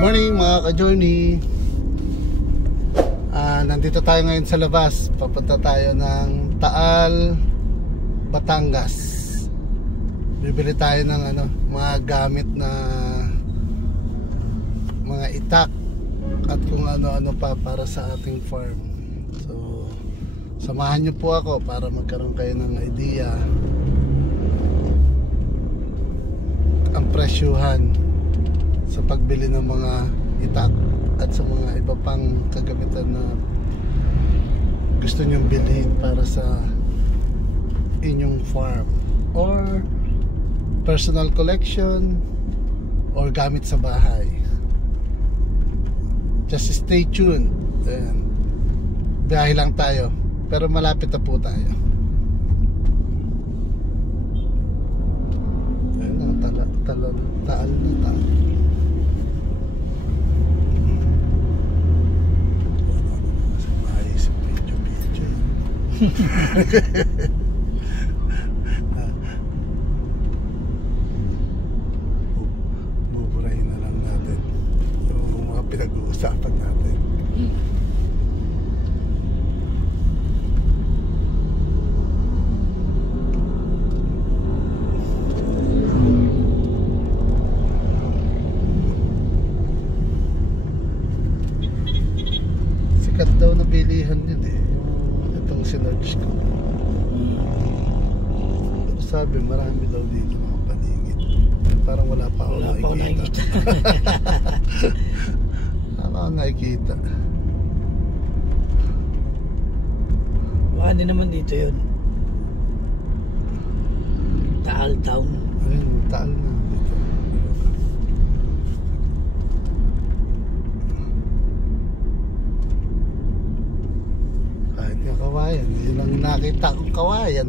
Morning mga ka-journey. Nandito tayo ngayon sa labas. Papunta tayo ng Taal, Batangas. Bibili tayo ng mga gamit na mga itak at kung ano-ano pa para sa ating farm. So samahan niyo po ako para magkaroon kayo ng idea ang presyuhan sa pagbili ng mga itak at sa mga iba pang kagamitan na gusto nyong bilhin para sa inyong farm or personal collection or gamit sa bahay. Just stay tuned. Biyahe lang tayo pero malapit na po tayo. Ayun na, Taal na Taal. Buburahin na lang natin yung mga pinag-uusapan natin. Sikat daw na bilihan yun eh, itong sinerge ko. Pero sabi marami daw dito mga paligid. Parang wala pa ako nakikita. Wala ako nakikita. Baka din naman dito yun. Taal Town. Ayun, Taal na dito. Kahit nga kawayan, yun ang nakita kong kawayan.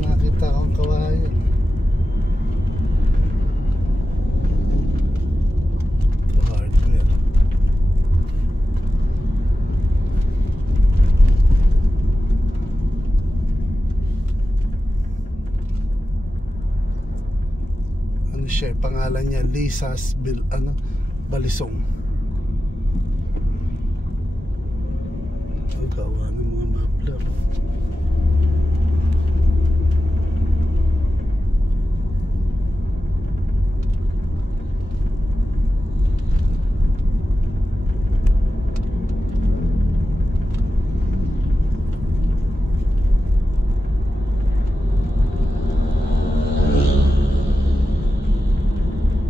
Nakita kong kawayan. Ito hardware. Ano siya, pangalan niya Lisa's Balisong. Ang gawa ng mga muffler.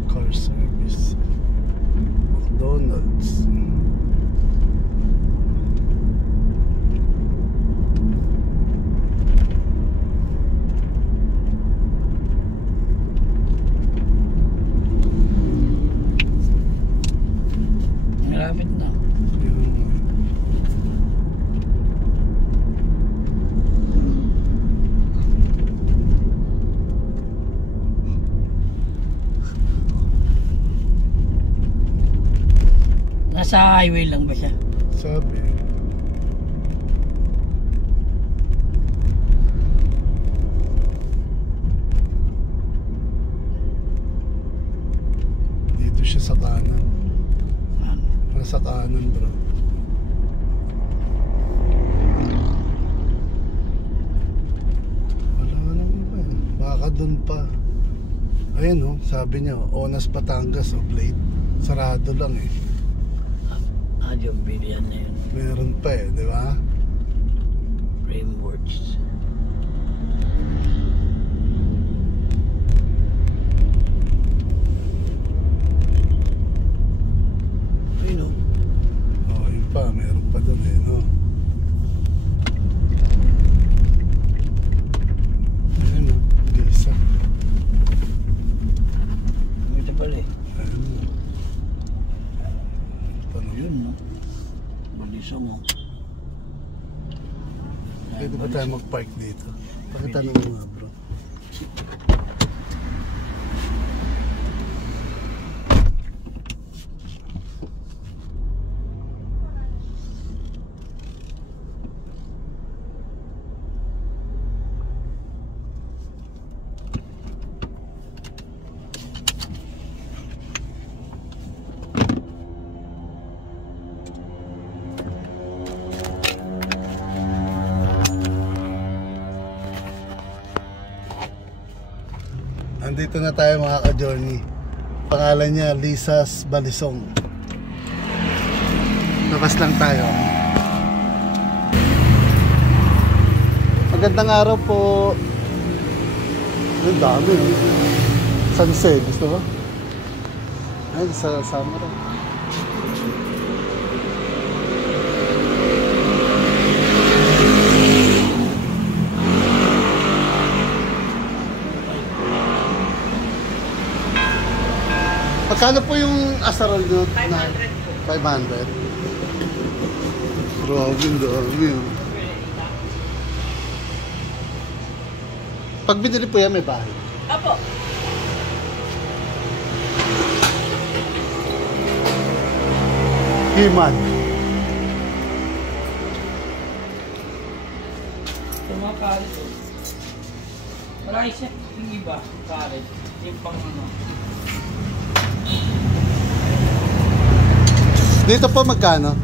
Car service. McDonald's. Malapit na. Nasa highway lang ba siya? Sabi. Dito siya sa kanan. Nasa kanan bro. Wala nang iba eh. Baka dun pa. Ayun oh, sabi niya Onas Batangas o plate. Sarado lang eh. Yung bilihan na yun. Meron pa eh, di ba? Frameworks. Ayun o. Oh, yun pa, meron pa dun eh, no? Ayun o, Lisa. Ito pala eh. Ayun o. Yun no. Balisong o. Pwede ba tayo mag-park dito? Pakitanong mo nga bro. Nandito na tayo mga ka-journey. Pangalan niya Lisa's Balisong. Labas lang tayo. Magandang araw po. Ang dami. Sunset, gusto mo? Ay, sa summer. Magkano po yung asarol nyo? 500 po. 500. Grabe, dami. Pag binili po yan, may bahay. Opo. Himan. Sa mga karet, marami siya yung iba, karet, yung pang ano. Dito po magkano? 150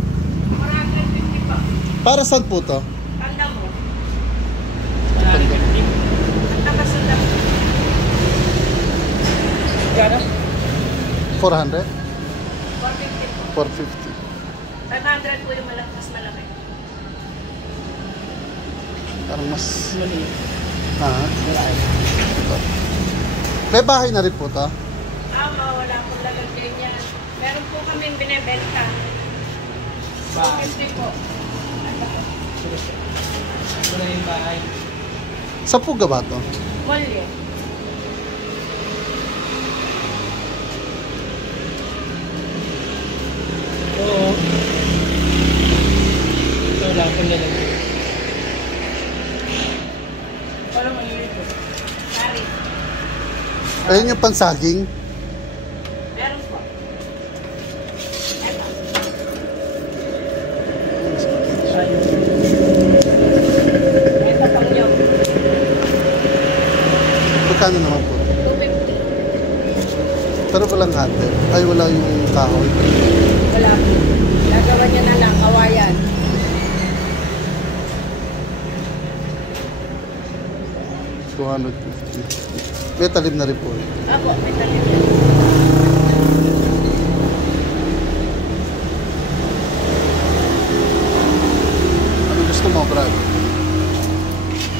pa. Para saan po to? Tanda mo. Marami ka din. Ang tagasunda mo. Gano'n? 400? 450 po. 450. 500 po yung mas malaki. Parang mas... Maliit. Ha? Marami. May bahay na rin po to? Wala pong lalagyan yan. Meron po kami binibenta. Bahay. 50 po. Wala yung bahay. Saan po gaba to? Molye. Oo. Ito wala akong lalagyan. Parang maliit po. Sari. Ayun yung pansaging. Meron po. Eto. Ayun. Eto pang nyo. Magkano naman po? 250. Pero walang hati. Ay, wala yung kahoy. Wala po. Gagawa niya na lang. Kawayan. $250. May talim na rin po. Apo, may talim yan. Ano gusto mo, Brad?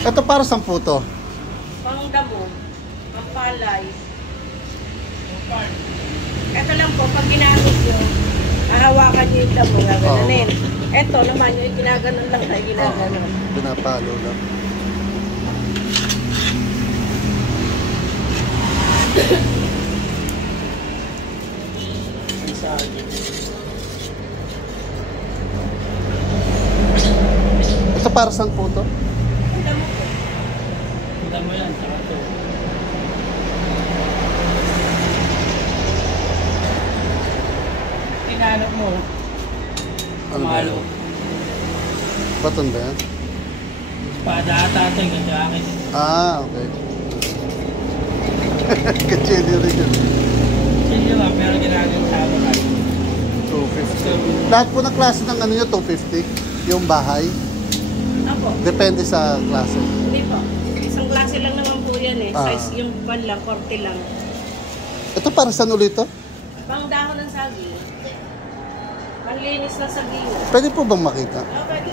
Ito para saan po to? Pang damo. Pang palay. Ito lang po, pag ginamit nyo, hahawakan nyo yung damo, gagananin. Ito naman, yung ginaganon lang tayo, ginaganon. Pinapalo lang. Ang saging. Ito para saan po to? Ang damo po. Punta mo yan, saka ito. Tinanap mo. Ano ba Malo. yan? Baton ba yan? Espada ata ito, yung jacket. Ah, okay. Kachili rin yun. Sige ba, pero ginagawa sa ako kayo. 250. Lahat po ng klase ng ano nyo, 250? Yung bahay? Apo, Depende sa klase. hindi po. Isang klase lang naman po yan eh. Ah. Size yung pan lang, korte lang. Ito para saan ulit to? Pang dahon ng saging. Panlinis ng saging. Pwede po bang makita? Okay.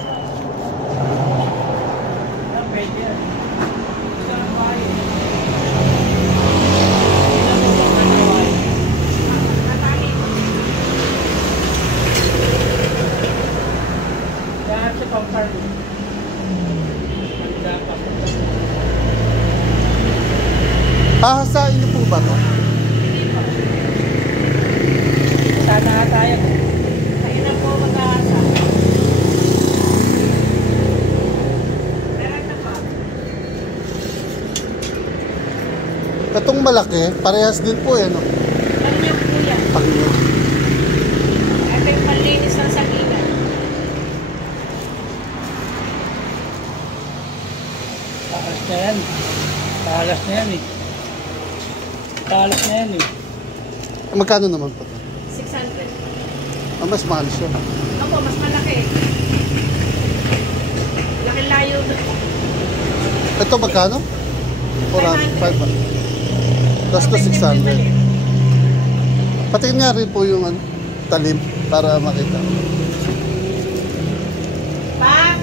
Ah, pwede yan. Isang bahay. Lahat sa pang-farm. Ang dapat. Pahasain niyo po ba to? Hindi po. Sana tayo. Kayo na po mag-aasa. Meron na po. Itong malaki, parehas din po eh, no? Panyok po yan. Pangyo. Ito yung panlinis ng sagingan. Talas na yan. Talas na yan eh. Talas na yan eh. Magkano naman po to? 600. Ah, mas mahal siya. Opo, mas malaki. Laki layo doon. Ito magkano? 400. 500. Tapos to 600. Patingin nga rin po yung talim para makita. Pa!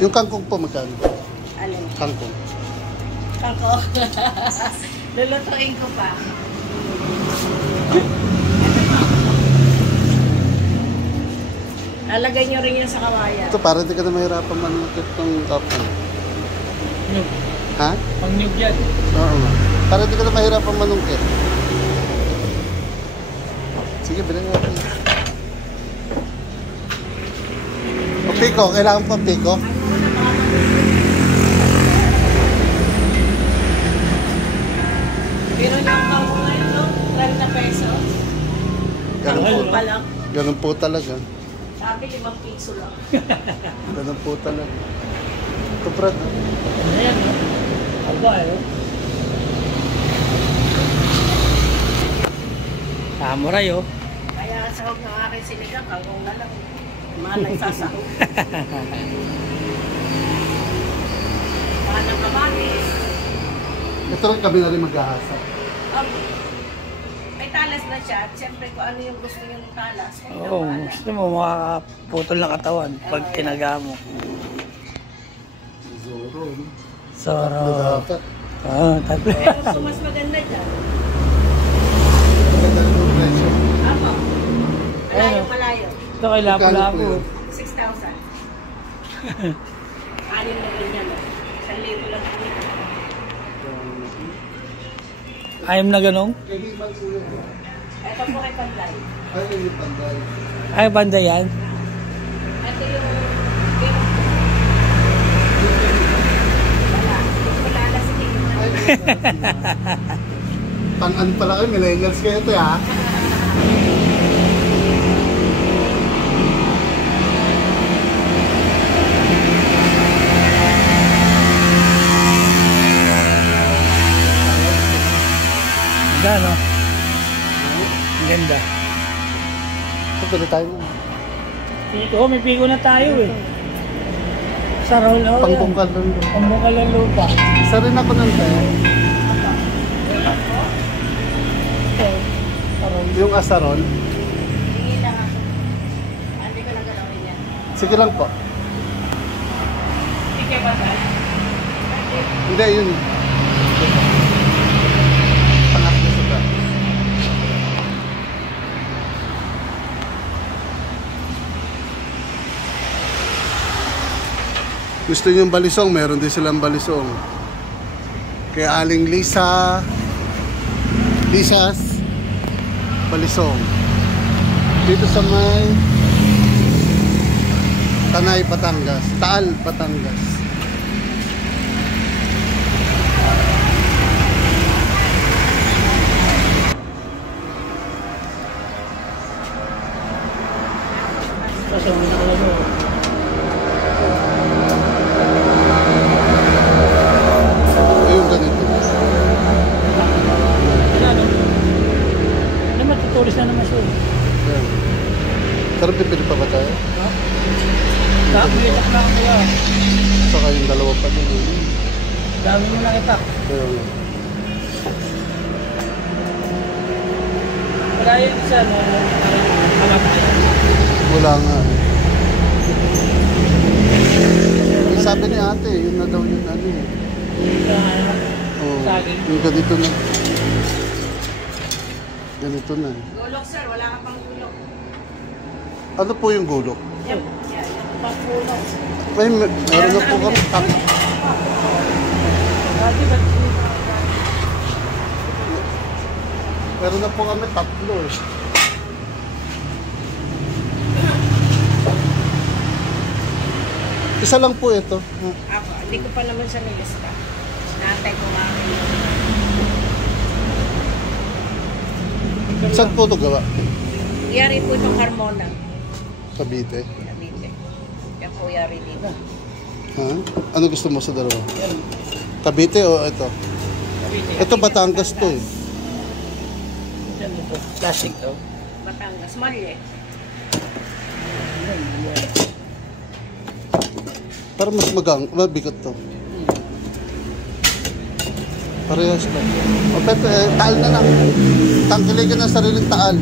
Yung kangkong po magkano? Alin? Kangkong. Ako. Lulutuin ko pa. Lalagay nyo rin yan sa kawayan. Ito para hindi ka na mahirapan manukit ng kangkong. Nyug. Ha? Pang nyug yan. Oo. Para hindi ka na mahirapan manungkit. Sige, bilhin natin. O piko, kailangan pa piko? Pero yung ako ngayon, no? 30 pesos. Ganun po. Kangkong pa lang. Ganun po talaga. Sabi 5 piso lang. Ganun po talaga. Ito, Brad. Ayan, no? Aba, eh. Samurai, oh. Kaya sahog ng aking sinigang, kangkong na lang. Malay sasahog. Mahal ng kamatis. Ito rin kami na rin mag-ahasa. May talas na siya. At siyempre kung ano yung gusto niyong talas. Oo, gusto mo makakaputol ng katawan pag tinaga mo. Zoro. Soro. Dapat. Oo, tatlo. Pero mas maganda dyan. Maganda yung presyo. Apo. Malayo. Ito kay Lapu-Lapu. 6,000. Anin na rin yan. 1,000 lang po. Ayam na ganong? Kahiman po yun. Ito po kay Panday. Ay, yung panday. Ay, banda yan. Ito yung... Wala. Wala na si Tingman. Pang-an pala kayo, millennials kayo ito ha. Ganda, no? Ganda. Ito, pili tayo mo. Piko, may piko na tayo eh. Sa roll, oh. Pangbungkal lang. Pangbungkal ng lupa. Isa rin ako ng tayo. Yung asaron. Hindi lang ako. Hindi ko lang galawin yan. Sige lang po. Hindi kayo ba tayo? Hindi, yun. Pangatlo sa ta. Gusto nyo yung balisong? Meron din silang balisong. Kaya Aling Lisa's balisong. Dito sa may Tanay, Batangas. Taal, Batangas. Kasi may nakalaro. Ayun, ganito. Ano? Ano matutulis na naman siya. Ayan. Pero bibili pa ba tayo? No? Nakakulitak na ako nila. Saka yung dalawa pa din. Dami mo nakita. Ayun. Wala yung isa, no? Alam na yan. Wala nga. Eh, sabi ni ate, yun na daw yun ano eh. Oh, Saging. yung ganito na. Ganito na. Gulok sir, wala ka pang gulok. Ano po yung gulok? Yan, yan. Pagulok. Ay, meron na po kami. Dati ba? Meron na po kami tatlo eh. Isa lang po ito. Ako, hindi ko pa naman siya nilista. Natay ko nga. Saan po ito gawa? Yari po itong Carmona. Cavite. Cavite. Yan po yari dito. Ha? Ano gusto mo sa dalawa? Cavite o ito? Ito Batangas to eh. Yan ito. Classic to. Batangas. Malye. Para mas mabigat to. Parehas lang. O pwede, taal na lang. Tangkiligan ng sariling taal.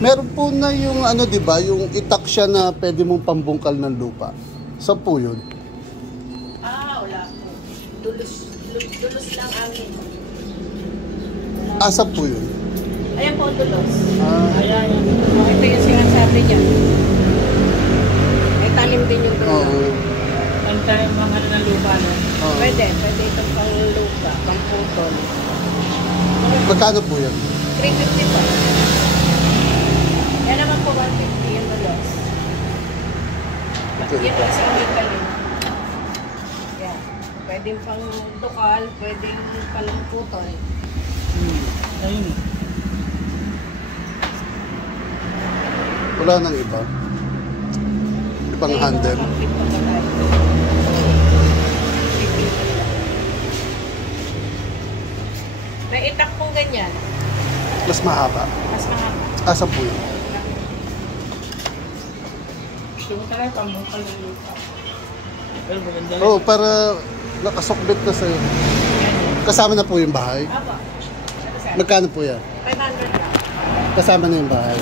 Meron po na yung ano, di ba, yung itak siya na pwede mong pambungkal ng lupa. Saan po yun? Wala po. Dulos lang amin. Saan po yun? Ayan po, dulos. Ayan. Ito yung sinasabi niya. May talim din yung dulos. Oo. Ang tayo mga ng lupa, no? Oo. Pwede itong pang lupa, pang putol. Magkano po yan? 350 po. Yan naman po 150 yung dulos. Yan kasi ang may talim. Yan. Pwedeng pang dukal, pwedeng pang putol. Ayun. Wala nang iba. Ibang handle. May itak pong ganyan. Mas mahaba. Mas mahaba. Saan po yun? Gusto mo talaga pambungkal ng lupa. Pero maganda lang. Oo, para nakasukbit na sa'yo. Kasama na po yung bahay. Aba. Magkano po yan? 500 lang. Kasama na yung bahay.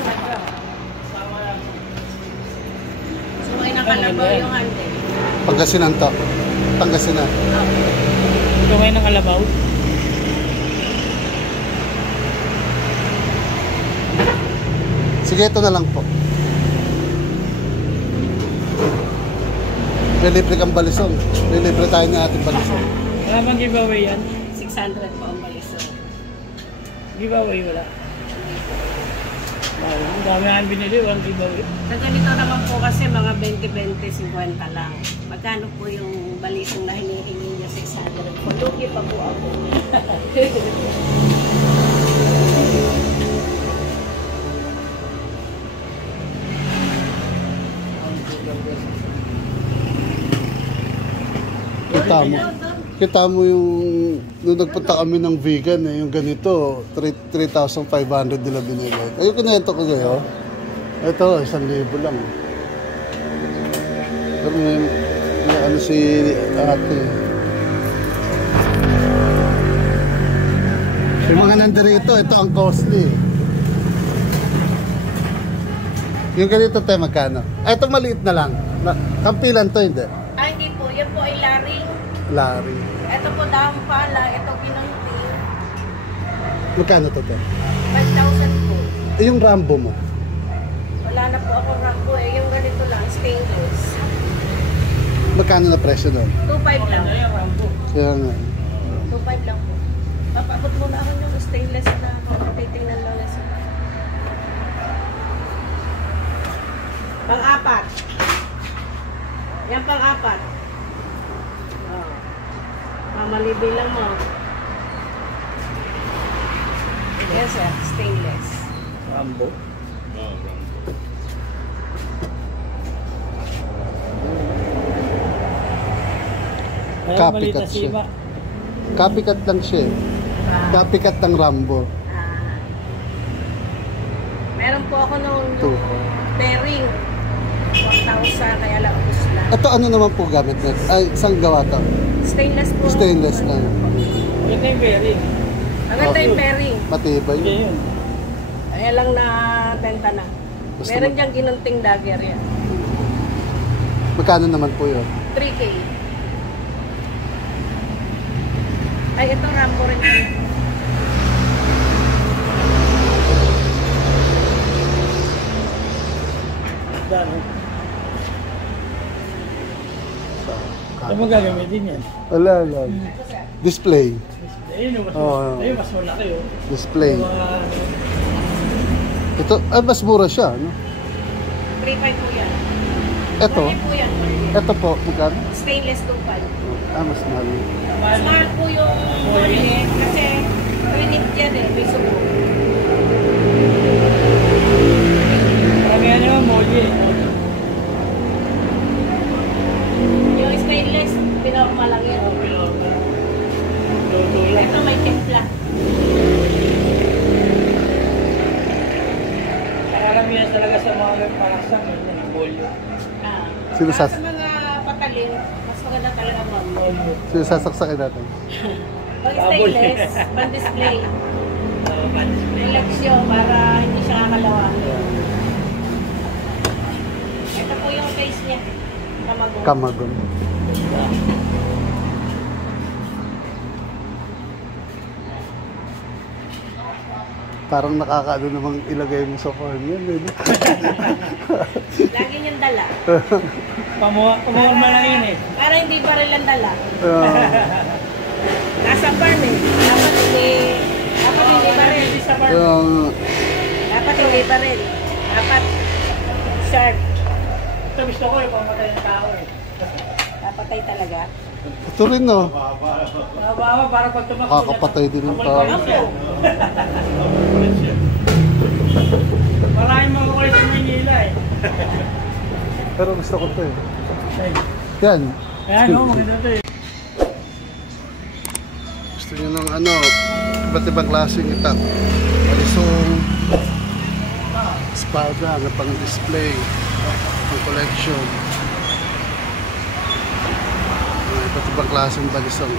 Sumakay ng kalabaw yung handle. Pangasinan to. Pangasinan. Ito ngayon ng kalabaw. Sige, ito na lang po. May libre kang balisong. May libre tayo ng ating balisong. Wala bang giveaway yan? 600 po ang baliso. Giveaway wala. Ang dami ang binili, walang giveaway. Sa ganito naman po kasi mga 20-20, 50 lang. Magkano po yung balisong na hinihingi niya 600 po? Lugi pa po ako. Kita mo yung nung nagpunta kami ng vegan yung ganito 3,500 nila binili. Ayun, kinento ko kayo. Ito 1,000 lang. Pero may ano si ate. Yung mga nandirito, ito ang costly. Yung ganito tayo magkano? Ito maliit na lang. Kampilan to, hindi? Hindi po. Yan po ay laring. Lari. Ito po daang pala. Ito ginunting. Magkano to? 5,000 po. Yung Rambo mo? Wala na po ako rambo eh. Yung ganito lang, stainless. Magkano na presyo doon? 2,500 lang. Kaya nga. 2,500 lang po. Papaabot mo na ako yung stainless na titingnan lang na siya. Pang-apat. Yan pang-apat. Oh. Mamalibi lang mo. Yes sir, stainless. Rambo. Copycat siya. Copycat lang siya. Copycat ng Rambo. Meron po ako nung Ito. bearing. 1,000 kaya lang ubos lang. Ito ano naman po gamit na? Ay, isang gawa to? Stainless po. Stainless lang. Maganda yung bearing. Maganda yung bearing. Matibay. Hindi yun. Kaya lang na benta na. Basta Meron diyang ginunting dagger yan. Magkano naman po yun? 3K. Ay, ito Rambo rin. Dano. Ano mo gagamitin yan? Wala lang. Display. Ayun, mas, Oo. ayun, mas malaki oh. Display. Yung mga, Ito, ay mas mura siya. No? 3.5 po yan. Ito. Mali po yan. Ito po, magkano? Stainless 2.5. Mas mahal. Smart po yung muli kasi pinit yan eh. May subo. marami yan naman molye. Yung stainless, pinakamalaki yan. Ito may timpla. Karamihan talaga sa mga parasang yung polio. Sino Para sa mga patalin, mas maganda talaga mag-polio. Sino sasaksakin natin? Pag stainless, pan-display. Eleksyon para hindi siya kakalawangin. Ito po yung face niya. Kamagong. Kamagon. Parang nakakaano namang ilagay mo sa farm yan. Eh. Lagi niyang dala. Pamorma lang yun eh. Para hindi pa rin lang dala. Ah, Nasa farm eh. Dapat hindi pa rin. Sa farm. Dapat hindi pa rin. Dapat sharp. Ito gusto ko yung pamatay ng tao eh. Napatay talaga. ito rin no. Nabawa para pag tumakbo. Nakakapatay din yung tao. Opo. Maraming mga kulit sa Manila eh. Pero gusto ko ito eh. Ay, Yan. ayan o, maganda ito eh. Gusto nyo ng ano, iba't ibang klaseng itak. Palisong, espada na pang display, pang collection. Iba't ibang klaseng balisong.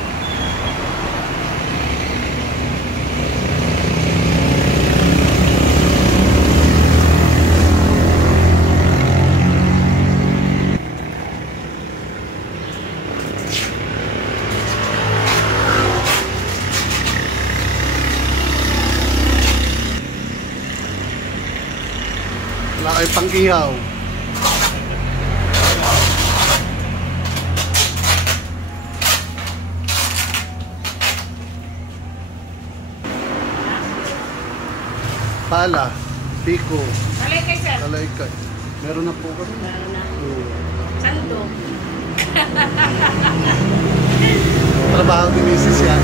Wala kayong pang-ihaw. Pala, piko, Alay kay sir. alaykay. Meron na po kami. Meron na. Oo. Sando. Trabaho ni Mrs. yan.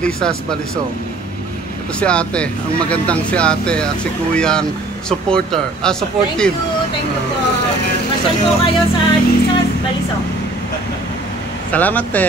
Lisa's Balisong. Ito si ate, ang magandang si ate at si kuyang supporter. Supportive. Thank you po. Masyal po kayo sa Lisa's Balisong. Salamat te.